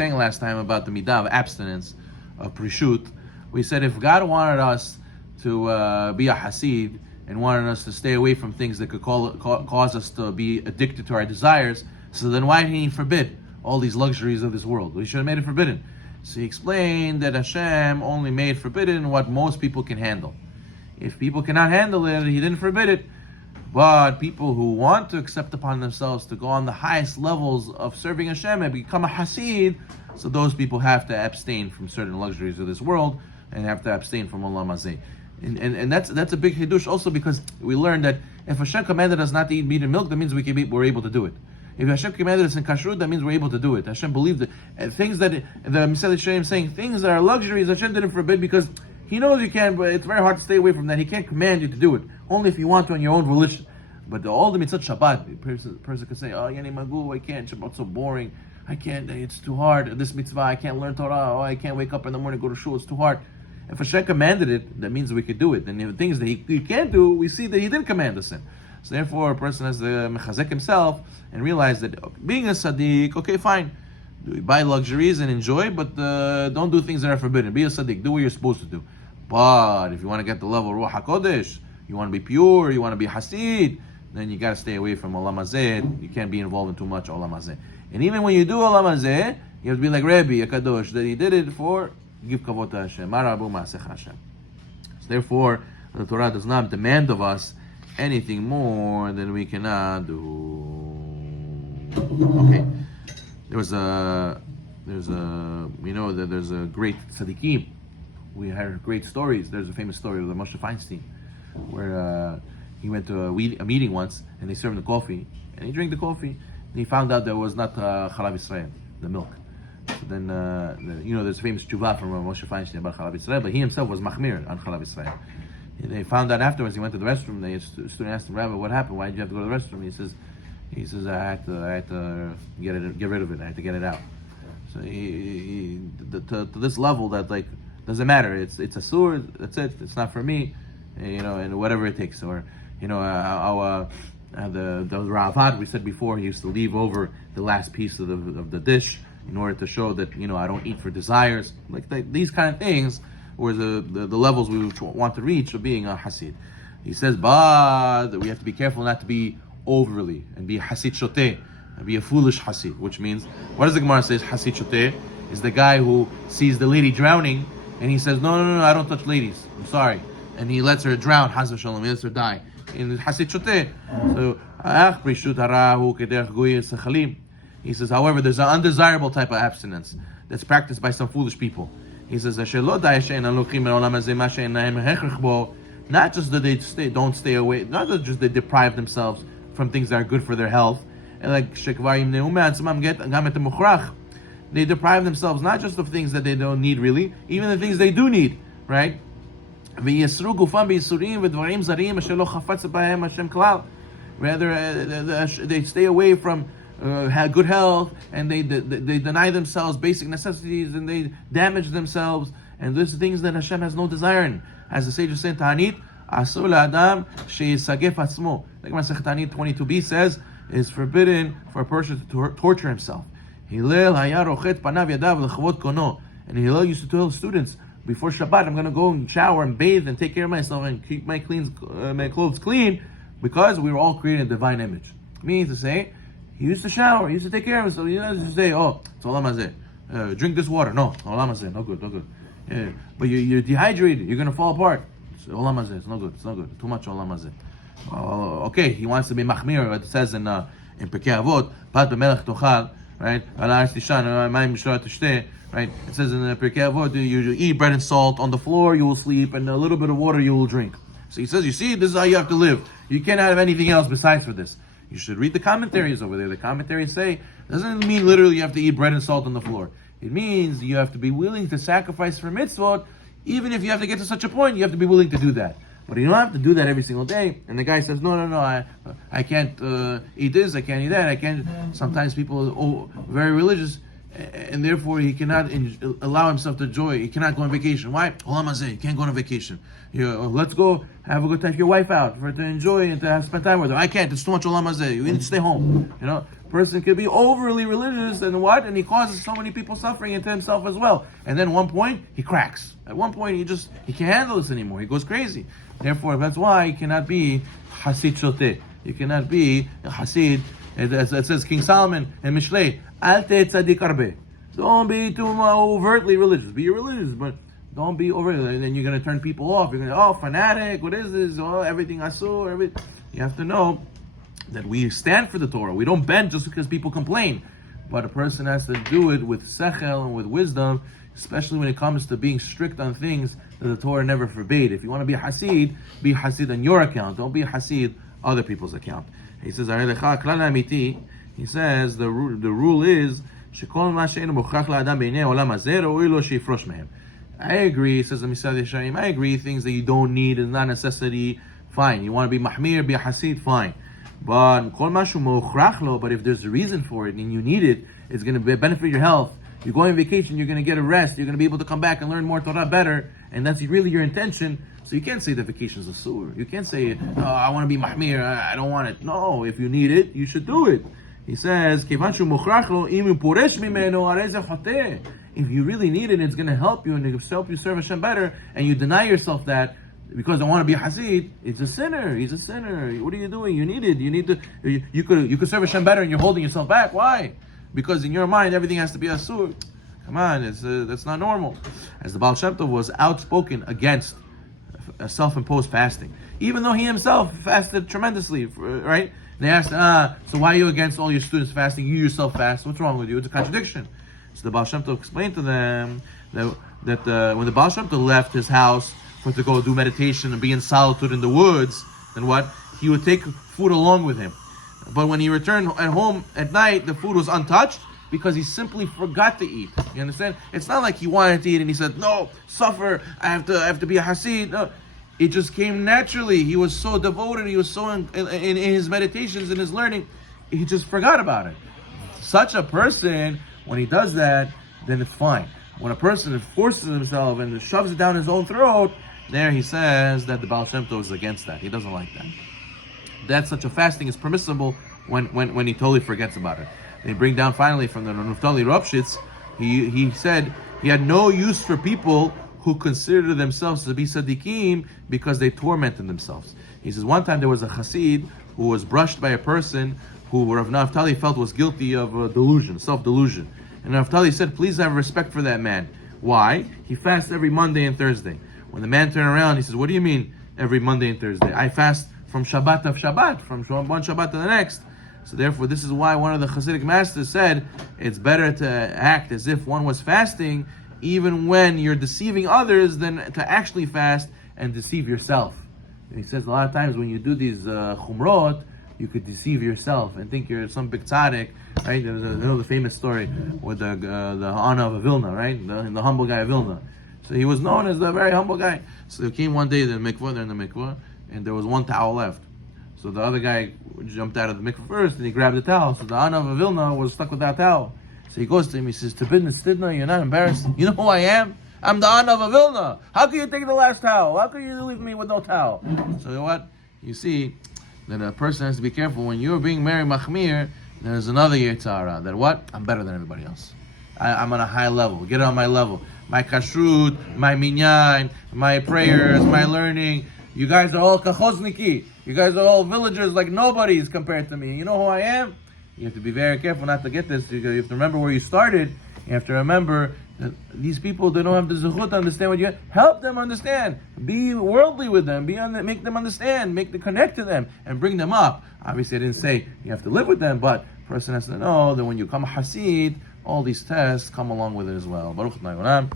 saying last time about the midah of abstinence, of prishut, we said if God wanted us to be a hasid and wanted us to stay away from things that could cause us to be addicted to our desires, so then why didn't He forbid all these luxuries of this world? We should have made it forbidden. So He explained that Hashem only made forbidden what most people can handle. If people cannot handle it, He didn't forbid it. But people who want to accept upon themselves to go on the highest levels of serving Hashem and become a hasid, so those people have to abstain from certain luxuries of this world and have to abstain from olam hazeh. And that's a big hidush also, because we learned that if Hashem commanded us not to eat meat and milk, that means we're able to do it. If Hashem commanded us in kashrut, that means we're able to do it. Hashem believed it. And things that the Mesillat Yesharim saying, things that are luxuries, Hashem didn't forbid because He knows you can, but it's very hard to stay away from that. He can't command you to do it. Only if you want to on your own volition. But all the mitzvot Shabbat, person can say, oh, Yani Magu, I can't, Shabbat's so boring. I can't, it's too hard. This mitzvah, I can't learn Torah. Oh, I can't wake up in the morning, go to shul, it's too hard. If Hashem commanded it, that means we could do it. And the things that he can't do, we see that He didn't command us in. So therefore, a person has to mechazek himself and realize that being a tzaddik, okay, fine. Buy luxuries and enjoy, but don't do things that are forbidden. Be a tzaddik, do what you're supposed to do. But if you want to get the level of Ruach HaKodesh, you want to be pure, you want to be hasid, then you got to stay away from olam hazeh. You can't be involved in too much olam hazeh. And even when you do olam hazeh, you have to be like Rabbi Akadosh, that he did it for give kavod to Hashem. Marabu ma'asech Hashem. So therefore, the Torah does not demand of us anything more than we cannot do. Okay, there's a we know that there's a great tzaddikim. We heard great stories. There's a famous story of the Moshe Feinstein, where he went to a meeting once, and they served him the coffee, and he drank the coffee, and he found out there was not Chalav Yisrael, the milk. So then, there's a famous tshuva from Moshe Feinstein about Chalav Yisrael, but he himself was machmir on Chalav Yisrael. And they found out afterwards. He went to the restroom. The student asked him, Rabbi, what happened? Why did you have to go to the restroom? He says, I had to get rid of it. I had to get it out. So to this level that doesn't matter. It's a sur. That's it. It's not for me. And whatever it takes. Or the Ravad, we said before, he used to leave over the last piece of the dish in order to show that I don't eat for desires. These kind of things were the levels we would want to reach of being a hasid. He says, but we have to be careful not to be overly and be hasid shoteh, and be a foolish hasid. Which means, what does the Gemara say? Hasid shoteh is the guy who sees the lady drowning and he says, no, I don't touch ladies. I'm sorry. And he lets her drown, Haz v'shalom, he lets her die. In Hasid Shoteh. So, he says, however, there's an undesirable type of abstinence that's practiced by some foolish people. He says, not just that they don't stay away, not just they deprive themselves from things that are good for their health, and they deprive themselves not just of things that they don't need really, even the things they do need, right? Rather, they stay away from good health, and they deny themselves basic necessities, and they damage themselves, and these things that Hashem has no desire in. As the sages say in Ta'anit, Asur la'adam she'yisagef atzmo. Like Masechet Ta'anit 22b says, it's forbidden for a person to torture himself. Hillel haya rochet panav yadav l'chavot kono. And Hillel used to tell students, before Shabbat, I'm going to go and shower and bathe and take care of myself and keep my clothes clean, because we were all created in a divine image. Meaning to say, he used to shower, he used to take care of himself. He used to say, oh, it's olam hazeh. Drink this water. No, olam hazeh, no good. But you're dehydrated, you're going to fall apart. It's olam hazeh, it's no good. Too much olam hazeh. Okay, he wants to be machmir. It says in Pirkei Avot, Pat b'melech tochal, right? Right? It says in the Pirkei Avot, you eat bread and salt on the floor, you will sleep, and a little bit of water you will drink. So he says, you see, this is how you have to live. You can't have anything else besides for this. You should read the commentaries over there. The commentaries say, doesn't mean literally you have to eat bread and salt on the floor. It means you have to be willing to sacrifice for mitzvot. Even if you have to get to such a point, you have to be willing to do that. But you don't have to do that every single day. And the guy says, no, I can't eat this, I can't eat that, I can't. Sometimes people are very religious, and therefore he cannot allow himself to enjoy. He cannot go on vacation. Why? Olam hazeh, you can't go on vacation. Let's go have a good time, take your wife out for her to enjoy and to spend time with her. I can't. It's too much olam hazeh. You need to stay home. person could be overly religious and what? And he causes so many people suffering and to himself as well. And then at one point, he cracks. At one point, he can't handle this anymore. He goes crazy. Therefore, that's why he cannot be Hasid Shoteh. You cannot be a Hasid. It says King Solomon and Mishlei, Al te tzadik arbe. Don't be too overtly religious. Be religious, but don't be overtly. Then you're going to turn people off. You're going to, fanatic, what is this? Oh, everything I saw, everything. You have to know that we stand for the Torah. We don't bend just because people complain. But a person has to do it with sechel and with wisdom, especially when it comes to being strict on things that the Torah never forbade. If you want to be a Hasid on your account. Don't be a Hasid other people's account. He says, he says the rule is, I agree, says the Misad Yesharim, I agree, things that you don't need is not a necessity, fine. You want to be mahmir, be a Hasid, fine. But if there's a reason for it and you need it, it's going to benefit your health. You're going on vacation, you're going to get a rest, you're going to be able to come back and learn more Torah better, and that's really your intention. So you can't say the vacation's a sur. You can't say, I want to be mahmir, I don't want it. No, if you need it, you should do it. He says, if you really need it, it's going to help you and it's help you serve Hashem better, and you deny yourself that because I want to be a Hasid, it's a sinner. He's a sinner. What are you doing? You need it. You need to. You could serve Hashem better, and you're holding yourself back. Why? Because in your mind, everything has to be asur. Come on, that's not normal. As the Baal Shem Tov was outspoken against self-imposed fasting, even though he himself fasted tremendously, right? They asked, so why are you against all your students fasting? You yourself fast. What's wrong with you? It's a contradiction. So the Baal Shem Tov explained to them that when the Baal Shem Tov left his house to go do meditation and be in solitude in the woods, then what? He would take food along with him. But when he returned at home at night, the food was untouched because he simply forgot to eat. You understand? It's not like he wanted to eat and he said, no, suffer, I have to be a Hasid. No. It just came naturally. He was so devoted, he was so in his meditations, in his learning, he just forgot about it. Such a person, when he does that, then it's fine. When a person forces himself and shoves it down his own throat, there he says that the Baal Shem Tov is against that. He doesn't like that. That such a fasting is permissible when he totally forgets about it. They bring down finally from the Naftali Ropshitz, he said he had no use for people who considered themselves to be tzaddikim because they tormented themselves. He says one time there was a Hasid who was brushed by a person who Rav Naftali felt was guilty of delusion, self-delusion. And Naftali said, please have respect for that man. Why? He fasts every Monday and Thursday. When the man turned around, he says, what do you mean every Monday and Thursday? I fast from Shabbat of Shabbat, from one Shabbat to the next. So therefore, this is why one of the Hasidic masters said, it's better to act as if one was fasting, even when you're deceiving others, than to actually fast and deceive yourself. And he says a lot of times when you do these chumrot, you could deceive yourself and think you're some big tzaddik, right? There's the famous story with the Hana of Vilna, right? The humble guy of Vilna. So he was known as the very humble guy. So they came one day to the mikvah, they're in the mikvah, and there was one towel left. So the other guy jumped out of the mikvah first, and he grabbed the towel. So the Hana of Vilna was stuck with that towel. So he goes to him, he says, Tabidna Stidna, you're not embarrassed? You know who I am? I'm the Hana of Vilna. How can you take the last towel? How can you leave me with no towel? So what? You see that a person has to be careful. When you're being Mary Machmir, there's another Yetzara. That what? I'm better than everybody else. I'm on a high level. Get on my level. My kashrut, my minyan, my prayers, my learning. You guys are all kachozniki. You guys are all villagers like nobodies compared to me. You know who I am? You have to be very careful not to get this. You have to remember where you started. You have to remember that these people, they don't have the zechut to understand what you have. Help them understand. Be worldly with them. Make them understand. Connect to them and bring them up. Obviously, I didn't say you have to live with them, but a person has to know that when you become a Hasid, all these tests come along with it as well. Baruch Adonai Olam.